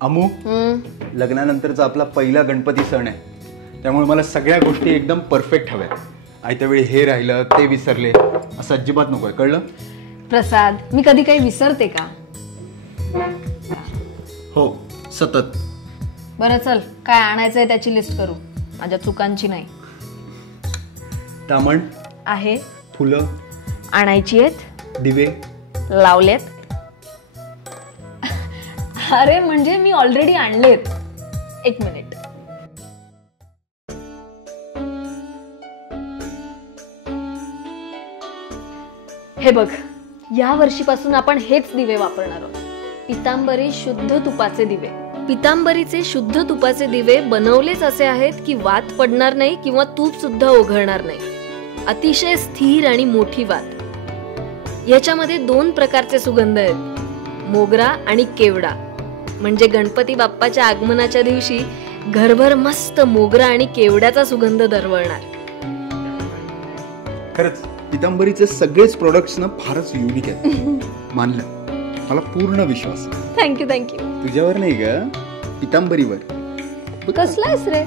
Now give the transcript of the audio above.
अमू, लग्नानंतरचा आपला पहिला गणपती सण आहे, त्यामुळे मला सगळ्या गोष्टी एकदम परफेक्ट हव्यात. आयत्या वेळी हे राहिलं ते विसरले असं अजिबात नकोय, कळलं? प्रसाद, मी कधी काही विसरते का? हो, सतत. बरं चल, काय आणायचंय त्याची लिस्ट करू, माझ्या चुकांची नाही. तामण आहे, फुलं आणायची आहेत, दिवे लावलेत. अरे म्हणजे मी ऑलरेडी आणलेत. एक मिनिट. हे बघ, या वर्षीपासून आपण हेच दिवे वापरणार आहोत. पितांबरी शुद्ध तुपाचे दिवे. पितांबरीचे शुद्ध तुपाचे दिवे बनवलेच असे आहेत की वात पडणार नाही किंवा तूप सुद्धा ओघळणार नाही. अतिशय स्थिर आणि मोठी वात. याच्यामध्ये 2 प्रकारचे सुगंध आहेत, मोगरा आणि केवडा. म्हणजे गणपती बाप्पाच्या आगमनाच्या दिवशी घरभर मस्त मोगरा आणि केवड्याचा सुगंध दरवळणार. खरंच पितांबरीचे सगळेच प्रोडक्ट्स ना फारच युनिक आहेत. मानलं, मला पूर्ण विश्वास. थँक्यू. तुझ्यावर नाही ग, पितांबरीवर. कसलायस रे?